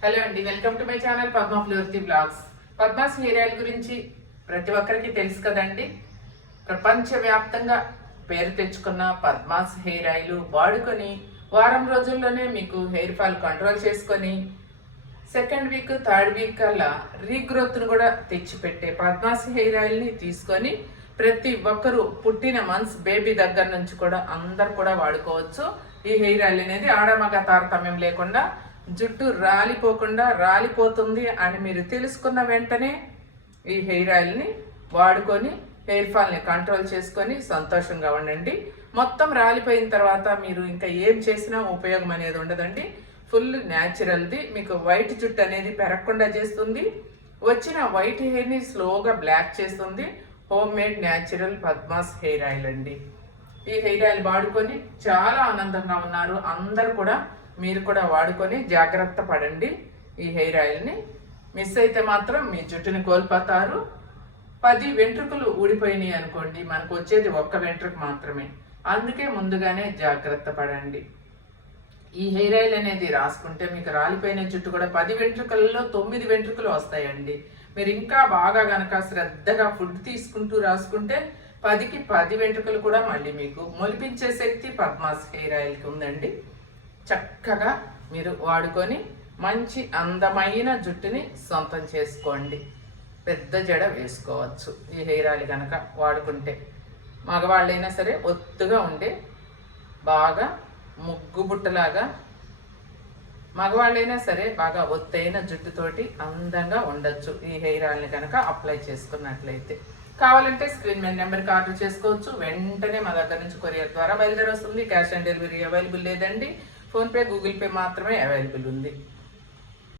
Hello అండి, welcome to my channel Padma ఫ్లోరిటీ blogs. Padma's hair oil గురించి ప్రతి ఒక్కరికి తెలుసు కదండి. ప్రపంచవ్యాప్తంగా పేరు తెచ్చుకున్న పద్మాస్ హెయిర్ ఆయిల్ వాడుకొని వారం రోజుల్లోనే మీకు హెయిర్ ఫాల్ కంట్రోల్ చేసుకొని సెకండ్ వీక్ థర్డ్ వీక్ కల్లా రీగ్రోత్ను కూడా తెచ్చిపెట్టే పద్మాస్ హెయిర్ ఆయిల్ని తీసుకొని ప్రతి ఒక్కరూ పుట్టిన మంత్స్ బేబీ దగ్గర నుంచి కూడా అందరు కూడా వాడుకోవచ్చు. ఈ హెయిర్ ఆయిల్ అనేది ఆడమగ తారతమ్యం లేకుండా జుట్టు రాలిపోకుండా రాలిపోతుంది అని మీరు తెలుసుకున్న వెంటనే ఈ హెయిర్ ఆయిల్ని వాడుకొని హెయిర్ ఫాల్ని కంట్రోల్ చేసుకొని సంతోషంగా ఉండండి. మొత్తం రాలిపోయిన తర్వాత మీరు ఇంకా ఏం చేసినా ఉపయోగం అనేది ఉండదండి. ఫుల్ న్యాచురల్ది, మీకు వైట్ జుట్టు అనేది పెరగకుండా చేస్తుంది. వచ్చిన వైట్ హెయిర్ని స్లోగా బ్లాక్ చేస్తుంది. Home made natural Padma's hair oil అండి. ఈ హెయిర్ ఆయిల్ వాడుకొని చాలా ఆనందంగా ఉన్నారు అందరు కూడా. మీరు కూడా వాడుకొని జాగ్రత్త పడండి. ఈ హెయిర్ ఆయిల్ని మిస్ అయితే మాత్రం మీ జుట్టుని కోల్పోతారు. 10 వెంట్రుకలు ఊడిపోయినాయి అనుకోండి, మనకు వచ్చేది 1 వెంట్రుక మాత్రమే. అందుకే ముందుగానే జాగ్రత్త పడండి. ఈ హెయిర్ ఆయిల్ అనేది రాసుకుంటే మీకు రాలిపోయిన జుట్టు కూడా 10 వెంట్రుకలలో 9 వెంట్రుకలు వస్తాయండి. మీరు ఇంకా బాగా గనక శ్రద్ధగా ఫుడ్ తీసుకుంటూ రాసుకుంటే 10కి 10 వెంట్రుకలు కూడా మళ్ళీ మీకు మొలిపించే శక్తి పద్మాస్ హెయిర్ ఆయిల్కి ఉందండి. చక్కగా మీరు వాడుకొని మంచి అందమైన జుట్టుని సొంతం చేసుకోండి. పెద్ద జడ వేసుకోవచ్చు ఈ హెయిర్ ఆయిల్ కనుక వాడుకుంటే. మగవాళ్ళైనా సరే ఒత్తుగా ఉండే బాగా ముగ్గు బుట్టలాగా, మగవాళ్ళైనా సరే బాగా ఒత్తైన జుట్టుతోటి అందంగా ఉండొచ్చు ఈ హెయిర్ ఆయిల్ని కనుక అప్లై చేసుకున్నట్లయితే. కావాలంటే స్క్రీన్ మీద నెంబర్కి ఆర్డర్ చేసుకోవచ్చు. వెంటనే మా దగ్గర నుంచి కొరియర్ ద్వారా బయలుదేరి వస్తుంది. క్యాష్ ఆన్ డెలివరీ అవైలబుల్ లేదండి. ఫోన్పే, గూగుల్ పే మాత్రమే అవైలబుల్ ఉంది.